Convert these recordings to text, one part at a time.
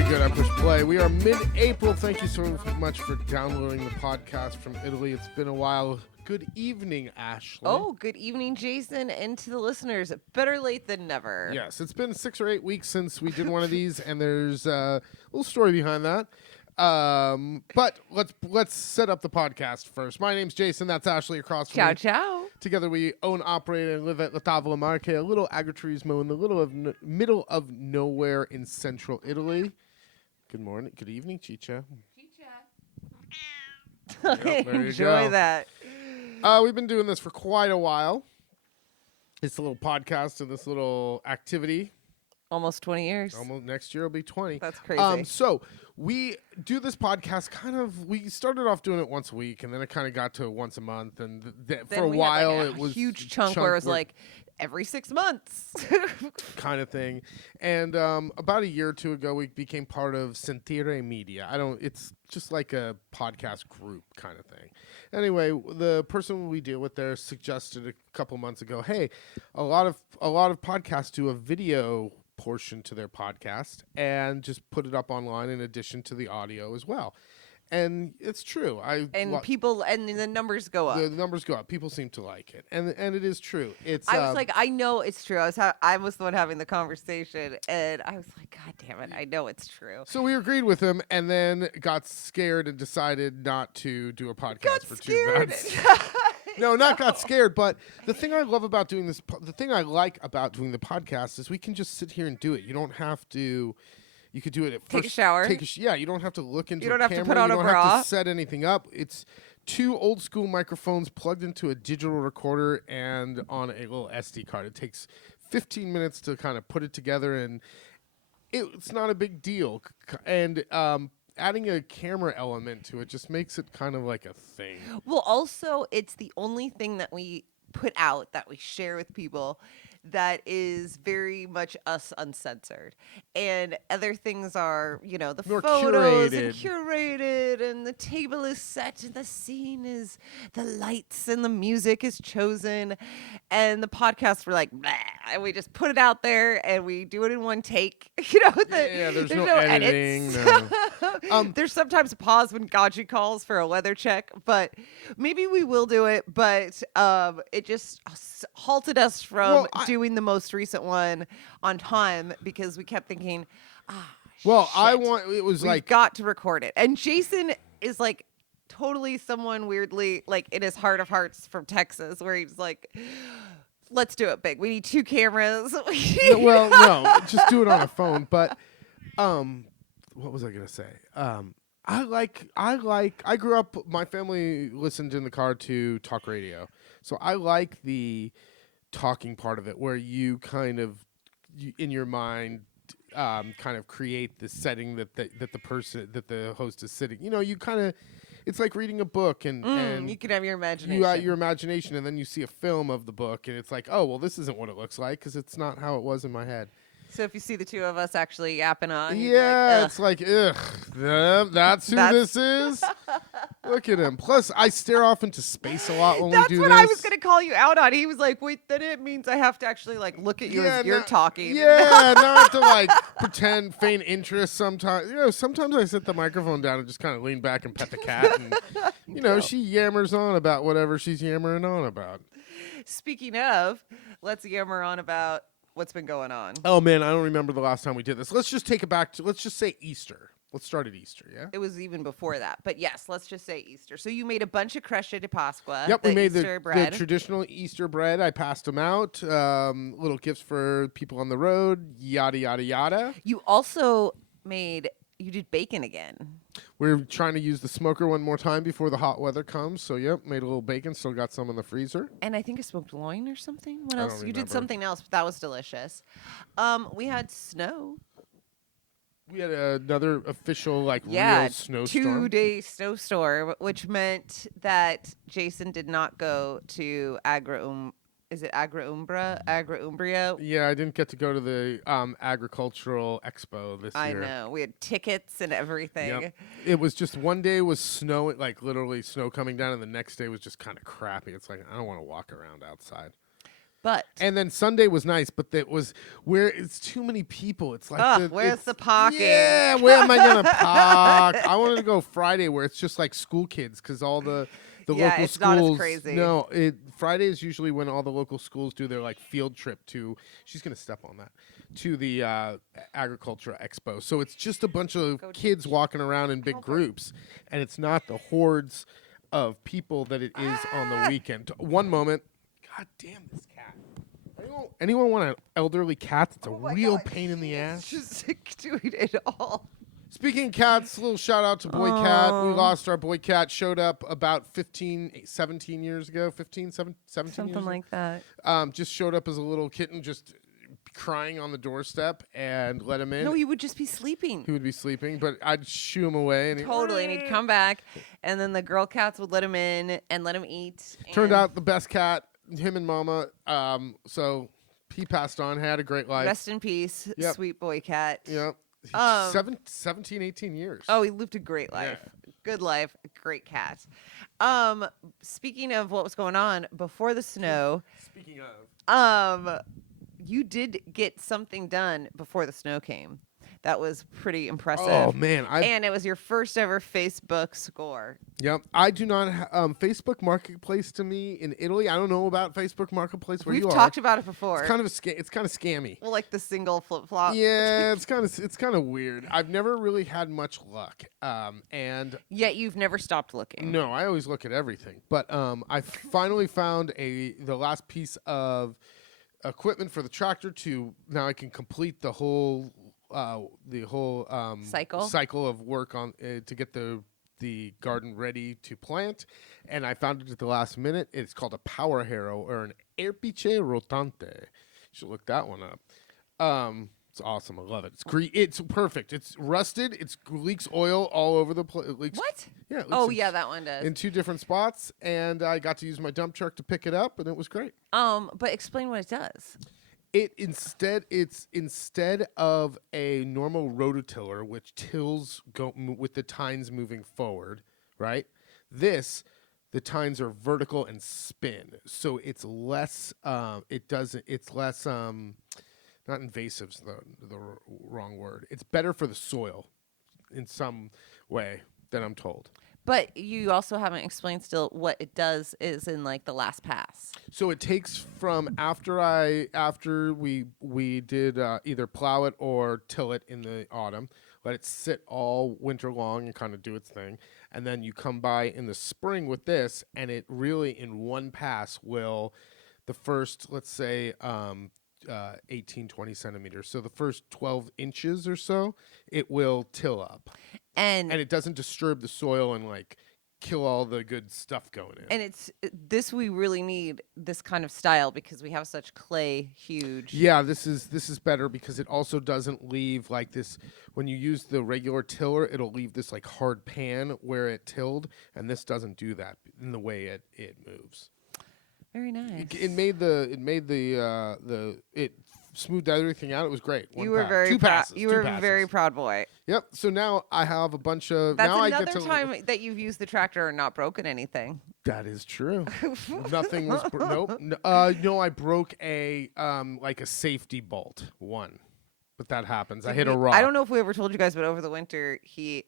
Very good. I push play. We are mid-April. Thank you so much for downloading the podcast from Italy. It's been a while. Good evening, Ashley. Oh, good evening, Jason, and to the listeners. Better late than never. Yes, it's been 6 or 8 weeks since we did one of these, and there's a little story behind that. But let's set up the podcast first. My name's Jason. That's Ashley across from me. Ciao. Together we own, operate, and live at La Tavola Marche, a little agriturismo in the middle of nowhere in central Italy. Good morning. Good evening, Chicha. Yep, there you Enjoy go. that. We've been doing this for quite a while. It's a little podcast and this little activity. Almost 20 years. Almost next year will be 20. That's crazy. So we do this podcast we started off doing it once a week, and then it kind of got to once a month, and for a while had, it was huge chunk where it was like every 6 months. kind of thing. And about a year or two ago, we became part of Sentire Media. It's just like a podcast group kind of thing. Anyway, the person we deal with there suggested a couple months ago, hey, a lot of podcasts do a video portion to their podcast and just put it up online in addition to the audio as well. And it's true. People and the numbers go up. The numbers go up. People seem to like it, and it is true. I was like, I know it's true. I was the one having the conversation, and I was like, God damn it, I know it's true. So we agreed with him, and then got scared and decided not to do a podcast for 2 months. No, not got scared, but the thing I love about doing this, the thing I like about doing the podcast is we can just sit here and do it. You don't have to. You could do it at first. Take a shower. You don't have to look into You don't a have camera. to put on you a don't bra. have to set anything up. It's 2 old school microphones plugged into a digital recorder and on a little SD card. It takes 15 minutes to kind of put it together, and it's not a big deal. And adding a camera element to it just makes it kind of like a thing. Well, also, it's the only thing that we put out, that we share with people, that is very much us uncensored. And other things are, the More photos curated. and curated, and the table is set, and the scene is, the lights and the music is chosen. And the podcast, we're like, blah, and we just put it out there, and we do it in one take. There's no editing. No. There's sometimes a pause when Gaji calls for a weather check, but maybe we will do it. But it just halted us from doing the most recent one on time because we kept thinking, we've got to record it. And Jason is like totally someone weirdly like in his heart of hearts from Texas where he's like, let's do it big. We need 2 cameras. No, just do it on a phone. But what was I gonna say? I grew up. My family listened in the car to talk radio, so I like the talking part of it, where you kind of in your mind kind of create the setting that the host is sitting. You kind of. It's like reading a book, and you can have your imagination. You got your imagination, and then you see a film of the book, and it's like, oh, well, this isn't what it looks like because it's not how it was in my head. So if you see the 2 of us actually yapping on, it's like, ugh, that's who this is. Look at him. Plus, I stare off into space a lot when we do this. That's what I was going to call you out on. He was like, wait, then it means I have to actually like look at you as you're talking. Yeah, now I have to like pretend, feign interest sometimes. Sometimes I set the microphone down and just kind of lean back and pet the cat. And, she yammers on about whatever she's yammering on about. Speaking of, let's yammer on about what's been going on. Oh, man, I don't remember the last time we did this. Let's just take it back to, let's just say Easter. Let's start at Easter, yeah? It was even before that. But yes, let's just say Easter. So you made a bunch of Cresce di Pasqua. Yep, we made Easter the bread. traditional Easter bread. I passed them out. Little gifts for people on the road, yada, yada, yada. You also you did bacon again. We're trying to use the smoker one more time before the hot weather comes. So, yep, made a little bacon. Still got some in the freezer. And I think a smoked loin or something. What else? Don't You did remember. something else, but that was delicious. We had snow. We had another official, real snowstorm. 2-day snowstorm, which meant that Jason did not go to Is it Agriumbria? Yeah, I didn't get to go to the agricultural expo this year. I know. We had tickets and everything. Yep. It was just one day was snow, literally snow coming down, and the next day was just kind of crappy. It's like, I don't want to walk around outside. But And then Sunday was nice, but that was where it's too many people. It's like where's the parking? Yeah, where am I gonna park? I wanted to go Friday where it's just like school kids because all the local it's schools. not as crazy. No, Friday is usually when all the local schools do their like field trip to. She's gonna step on that to the agriculture expo. So it's just a bunch of kids walking around in big groups, and it's not the hordes of people that it is on the weekend. One moment. God damn this cat. Anyone want an elderly cat that's a real pain in the ass? Just doing it all. Speaking of cats, a little shout out to Boy Cat. We lost our Boy Cat. Showed up about 17 years ago. 17 Something years like that. Just showed up as a little kitten, just crying on the doorstep, and let him in. No, he would just be sleeping. He would be sleeping, but I'd shoo him away. And Totally, and he'd come back, and then the girl cats would let him in and let him eat. Turned out the best cat, him and Mama. So he passed on, had a great life. Rest in peace, sweet Boy Cat. Yep. 17, 18 years. Oh, he lived a great life. Yeah. Good life. Great cat. Speaking of what was going on before the snow. Speaking of. You did get something done before the snow came. That was pretty impressive. Oh, man. And it was your first ever Facebook score. Yep. I do not Facebook Marketplace to me in Italy. I don't know about Facebook Marketplace where We've you are. We've talked about it before. It's kind of it's kind of scammy. Well, like the single flip-flop. Yeah, it's kind of weird. I've never really had much luck. And yet you've never stopped looking. No, I always look at everything. But I finally found the last piece of equipment for the tractor to now I can complete the whole cycle of work on to get the garden ready to plant, and I found it at the last minute. It's called a power harrow or an erpice rotante. You should look that one up. It's awesome. I love it. It's It's perfect. It's rusted. It leaks oil all over the place. What? Yeah. Yeah, that one does. In 2 different spots, and I got to use my dump truck to pick it up, and it was great. But explain what it does. It's instead of a normal rototiller, which tills with the tines moving forward, right? The tines are vertical and spin, so it's less. It's less. Not invasive is the wrong word. It's better for the soil, in some way, than I'm told. But you also haven't explained still what it does is in like the last pass. So it takes from after we did either plow it or till it in the autumn, let it sit all winter long and kind of do its thing, and then you come by in the spring with this, and it really in one pass will, the first, let's say 18, 20 centimeters. So the first 12 inches or so, it will till up. And it doesn't disturb the soil and like kill all the good stuff going in. And we really need this kind of style because we have such clay huge. Yeah, this is better because it also doesn't leave like this. When you use the regular tiller, it'll leave this like hard pan where it tilled, and this doesn't do that in the way it moves. Very nice. It smoothed everything out. It was great. You were very proud. You were a very proud boy. Yep. So now I have a bunch of. That's now another I get to, time that you've used the tractor and not broken anything. That is true. Nothing was. Nope. No, I broke a like a safety bolt one, but that happens. I hit a rock. I don't know if we ever told you guys, but over the winter he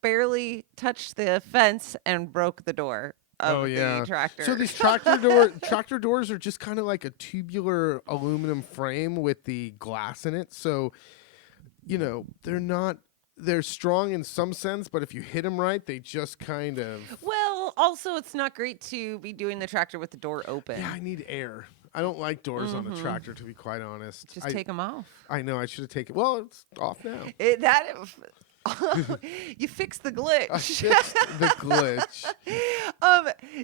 barely touched the fence and broke the door. The tractor. So these tractor doors are just kind of like a tubular aluminum frame with the glass in it. So, they're strong in some sense, but if you hit them right, they just kind of. Well, also it's not great to be doing the tractor with the door open. Yeah, I need air. I don't like doors on the tractor, to be quite honest. Just take them off. I know. I should have taken. Well, it's off now. You fixed the glitch. I fixed the glitch.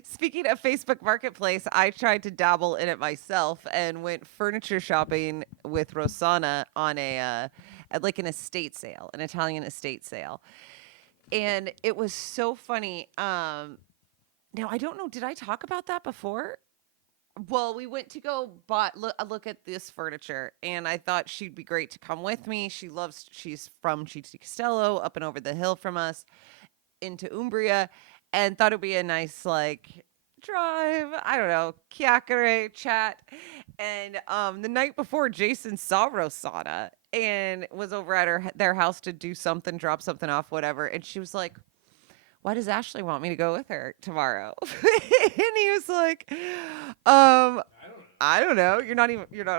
Speaking of Facebook Marketplace, I tried to dabble in it myself and went furniture shopping with Rosanna on at like an estate sale, an Italian estate sale, and it was so funny. Now I don't know. Did I talk about that before? Well, we went to go look at this furniture, and I thought she'd be great to come with me. She's from Chieti Castello, up and over the hill from us into Umbria, and thought it'd be a nice, like, drive, I don't know, Kyakare chat. And the night before, Jason saw Rosanna and was over at their house to do something, drop something off, whatever. And she was like, why does Ashley want me to go with her tomorrow? And he was like, I don't know. You're not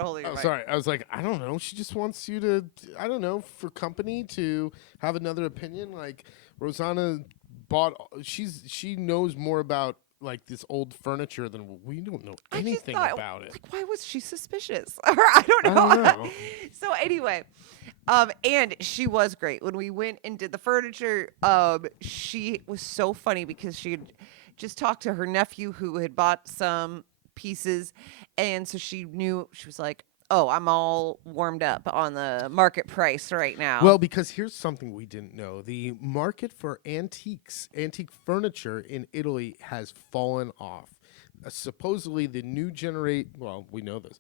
holding your Oh, mic. sorry. I was like, I don't know. She just wants you to, I don't know, for company to have another opinion. Like Rosanna she knows more about like this old furniture than we don't know anything about it. Like, why was she suspicious? Or I don't know. I don't know. So anyway, and she was great when we went and did the furniture. She was so funny because she had just talked to her nephew who had bought some pieces, and so she knew. She was like, oh, I'm all warmed up on the market price right now. Well, because here's something we didn't know. The market for antique furniture in Italy has fallen off. Supposedly the new we know this.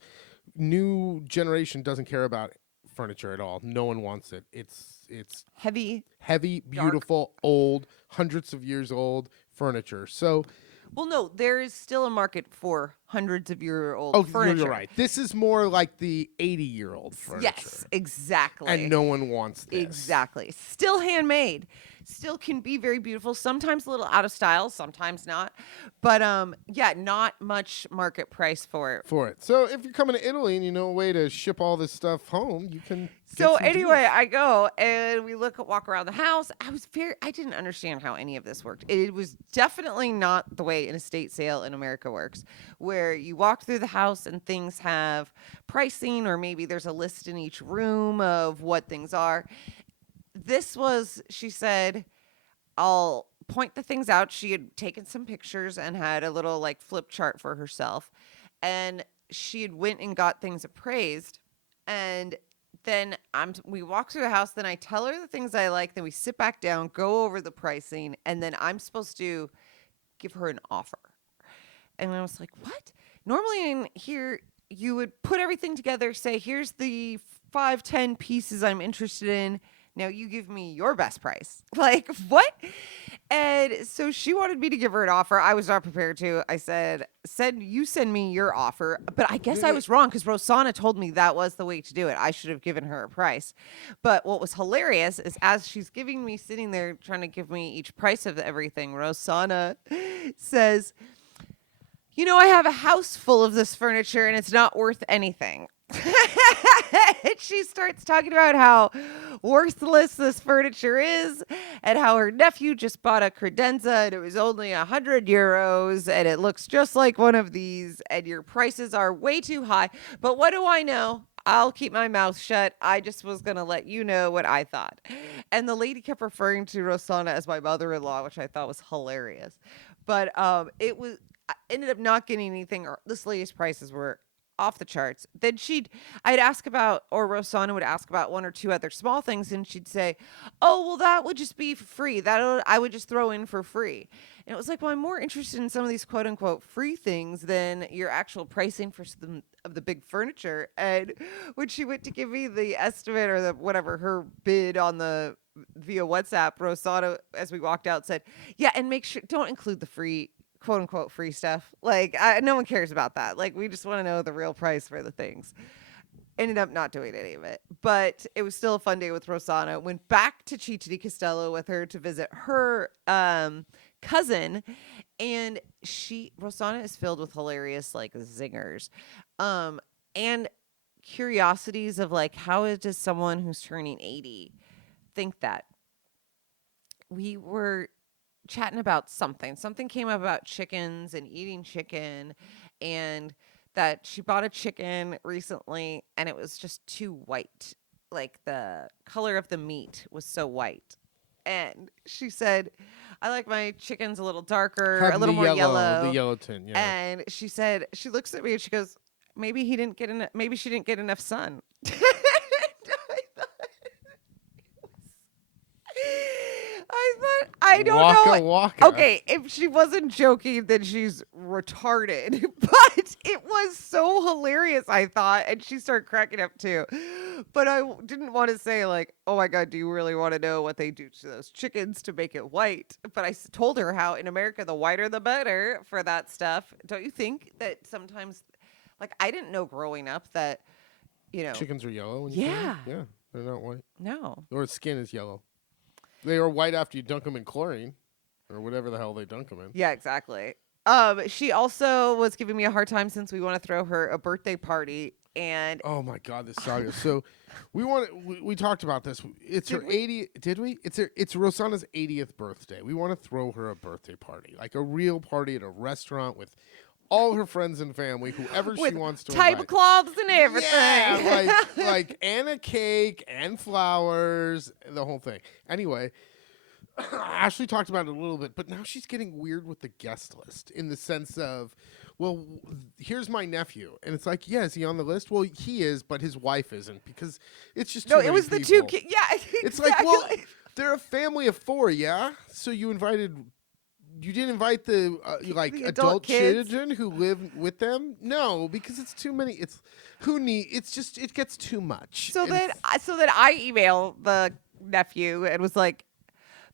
New generation doesn't care about furniture at all. No one wants it. It's heavy, beautiful, old, hundreds of years old furniture. So well, no, there is still a market for hundreds of year old furniture. You're right. This is more like the 80-year-old furniture. Yes, exactly. And no one wants this. Exactly. Still handmade. Still can be very beautiful. Sometimes a little out of style, sometimes not. But yeah, not much market price for it. So if you're coming to Italy and you know a way to ship all this stuff home, you can. So anyway, I go and we walk around the house. I didn't understand how any of this worked. It was definitely not the way an estate sale in America works, where you walk through the house and things have pricing, or maybe there's a list in each room of what things are. This was, she said, I'll point the things out. She had taken some pictures and had a little like flip chart for herself. And she had went and got things appraised. And then we walk through the house. Then I tell her the things I like. Then we sit back down, go over the pricing. And then I'm supposed to give her an offer. And I was like, what? Normally in here, you would put everything together, say, here's the 5-10 pieces I'm interested in. Now you give me your best price. Like, what? And so she wanted me to give her an offer. I was not prepared to. I said, you send me your offer. But I guess I was wrong because Rosanna told me that was the way to do it. I should have given her a price. But what was hilarious is as she's giving me, sitting there trying to give me each price of everything, Rosanna says, you know, I have a house full of this furniture and it's not worth anything. And she starts talking about how worthless this furniture is and how her nephew just bought a credenza and it was only 100 euros and it looks just like one of these and your prices are way too high. But what do I know? I'll keep my mouth shut. I just was going to let you know what I thought. And the lady kept referring to Rosanna as my mother-in-law, which I thought was hilarious. But I ended up not getting anything. This lady's prices were off the charts. Then I'd ask about, or Rosanna would ask about one or two other small things, and she'd say, oh, well, that would just be for free. I would just throw in for free. And it was like, well, I'm more interested in some of these quote unquote free things than your actual pricing for some of the big furniture. And when she went to give me the estimate or her bid on via WhatsApp, Rosanna, as we walked out, said, yeah, and make sure, don't include the free quote unquote free stuff. Like, no one cares about that. Like, we just want to know the real price for the things. Ended up not doing any of it, but it was still a fun day with Rosanna. Went back to Città di Castello with her to visit her cousin, and Rosanna is filled with hilarious like zingers, and curiosities of like, how does someone who's turning 80 think that? We were chatting about something came up about chickens and eating chicken, and that she bought a chicken recently and it was just too white. Like the color of the meat was so white. And she said, I like my chickens a little darker, a little more yellow. The yellow tint, yeah. And she said, she looks at me and she goes, maybe she didn't get enough sun. I don't Waka know. waka. Okay, if she wasn't joking, then she's retarded. But it was so hilarious, I thought, and she started cracking up too. But I didn't want to say like, "Oh my God, do you really want to know what they do to those chickens to make it white?" But I told her how in America, the whiter the better for that stuff. Don't you think that sometimes, like, I didn't know growing up that, you know, Chickens are yellow when you kill yeah, them? Yeah, they're not white. no. Or its skin is yellow. They are white after you dunk them in chlorine or whatever the hell they dunk them in. Yeah, exactly. She also was giving me a hard time since we want to throw her a birthday party, and Oh my God, this saga. So we talked about this. It's her 80th. Did we? It's Rosanna's 80th birthday. We want to throw her a birthday party, like a real party at a restaurant with all her friends and family, whoever she with wants to invite. tablecloths and everything. Yeah, like and a cake and flowers, the whole thing. Anyway, Ashley talked about it a little bit, but now she's getting weird with the guest list in the sense of, well, here's my nephew, and it's like, yeah, is he on the list? Well, he is, but his wife isn't because it's just too No, many it was the people. two kids. Yeah, It's exactly. like, well, they're a family of 4, yeah. So you didn't invite the like The adult kids? children who live with them? No, because it's too many. It's just it gets too much. So And then, I email the nephew and was like,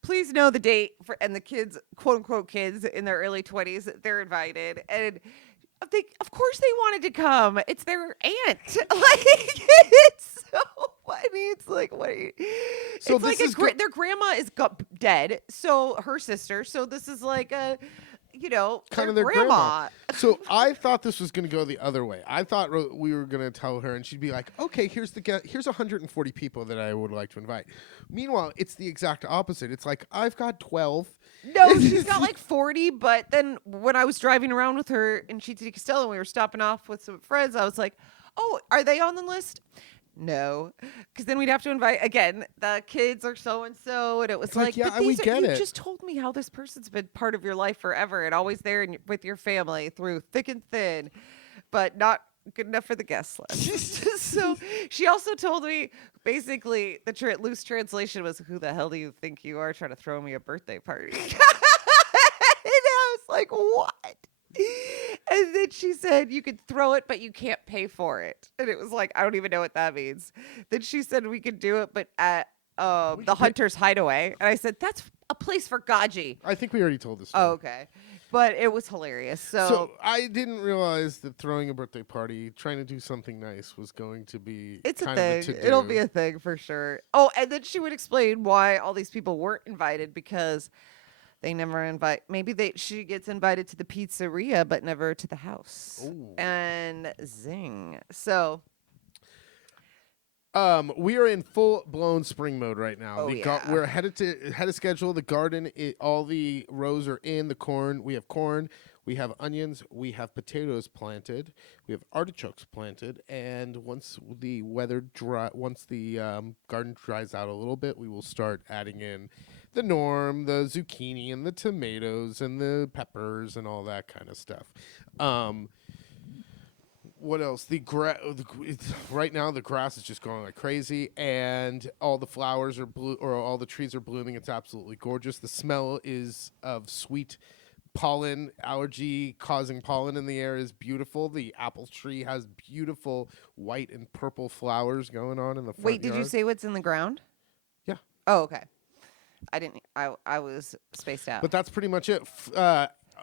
please know the date for and the kids, quote unquote kids in their early 20s, they're invited. And of course they wanted to come. It's their aunt. Like, it's so funny. It's like, what are you? So It's like this is their grandma is dead. So her sister. So this is like a, kind of their their grandma. So I thought this was going to go the other way. I thought we were going to tell her, and she'd be like, "Okay, here's 140 people that I would like to invite." Meanwhile, it's the exact opposite. It's like I've got 12. No, she's got like 40. But then when I was driving around with her in Chichi Castello and we were stopping off with some friends, I was like, oh, are they on the list? No, because then we'd have to invite again. The kids are so and so, and it was It's like, yeah, but we these get you it. just told me how this person's been part of your life forever and always there with your family through thick and thin, but not good enough for the guest list. So she also told me basically the loose translation was, "Who the hell do you think you are trying to throw me a birthday party?" And I was like, "What?" And then she said, "You could throw it, but you can't pay for it." And it was like, I don't even know what that means. Then she said we could do it, but at the Hunter's Hideaway. And I said, that's a place for Gaji. I think we already told this story. Oh, okay. But it was hilarious. So I didn't realize that throwing a birthday party, trying to do something nice, was going to be it's a kind thing. of a to-do. It'll be a thing for sure. Oh, and then she would explain why all these people weren't invited because they never invite. Maybe she gets invited to the pizzeria, but never to the house. Ooh. And zing. So we are in full blown spring mode right now. Oh, yeah. We're ahead of schedule. The garden, all the rows are in. The corn, we have corn, we have onions, we have potatoes planted, we have artichokes planted, and once the garden dries out a little bit, we will start adding in the the zucchini, and the tomatoes, and the peppers, and all that kind of stuff. What else? Right now the grass is just growing like crazy, and all the flowers are blue, or all the trees are blooming. It's absolutely gorgeous. The smell is of sweet pollen, allergy causing pollen in the air is beautiful. The apple tree has beautiful white and purple flowers going on in the front wait, did you yard. say what's in the ground? Yeah. Oh, okay. I didn't. I was spaced out. But that's pretty much it.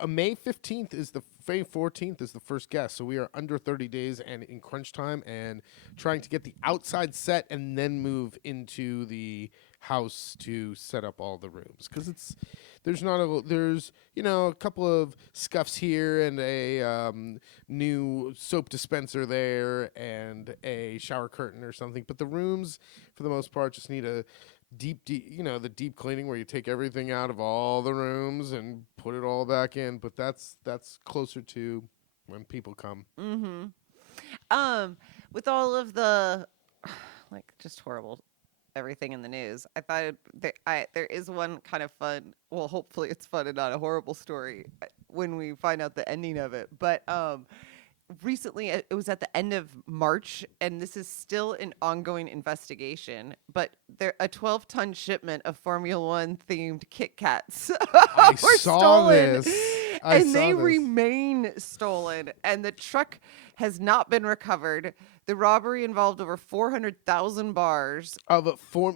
May 14th is the first guest, so we are under 30 days and in crunch time and trying to get the outside set and then move into the house to set up all the rooms because there's a couple of scuffs here and a new soap dispenser there and a shower curtain or something, but the rooms for the most part just need a deep, the deep cleaning where you take everything out of all the rooms and put it all back in. But that's closer to when people come. Mm-hmm. With all of the just horrible everything in the news, I thought there is one kind of fun. Well, hopefully it's fun and not a horrible story when we find out the ending of it. But recently, it was at the end of March, and this is still an ongoing investigation, but there a 12-ton shipment of Formula One themed Kit Kats I were saw stolen. this. And they remain stolen, and the truck has not been recovered. The robbery involved over 400,000 bars.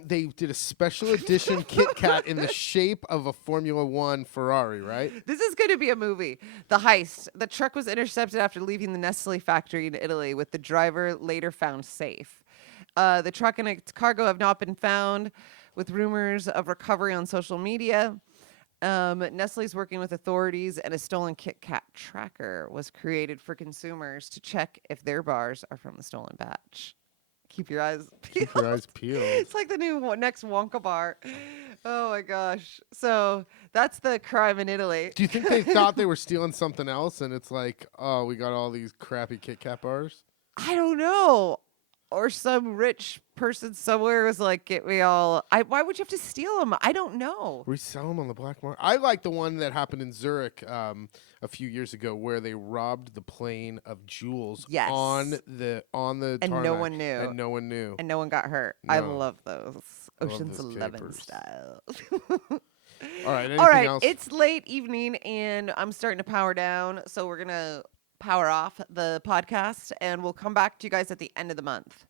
They did a special edition Kit Kat in the shape of a Formula One Ferrari, right? This is going to be a movie. The heist. The truck was intercepted after leaving the Nestle factory in Italy, with the driver later found safe. The truck and its cargo have not been found, with rumors of recovery on social media. Nestle's working with authorities, and a stolen Kit Kat tracker was created for consumers to check if their bars are from the stolen batch. Keep your eyes peeled. Keep your eyes peeled. It's like the new next Wonka bar. Oh my gosh. So that's the crime in Italy. Do you think they thought they were stealing something else, and it's like, oh, we got all these crappy Kit Kat bars? I don't know. Or some rich person somewhere was like, get me all. Why would you have to steal them? I don't know. Resell them on the black market. I like the one that happened in Zurich a few years ago, where they robbed the plane of jewels on the and tarmac, no one knew. and no one knew. And no one got hurt. No. I love those. Ocean's those 11 capers. style. All right. Anything All right. else? It's late evening, and I'm starting to power down. So we're going to power off the podcast, and we'll come back to you guys at the end of the month.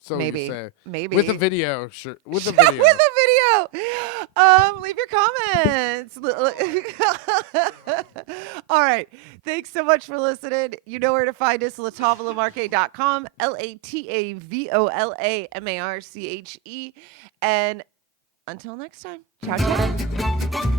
So Maybe. you say. Maybe. With a video, sure. With a video. With a video. Leave your comments. All right. Thanks so much for listening. You know where to find us, latavolamarche.com, LATAVOLAMARCHE. And until next time, ciao, ciao.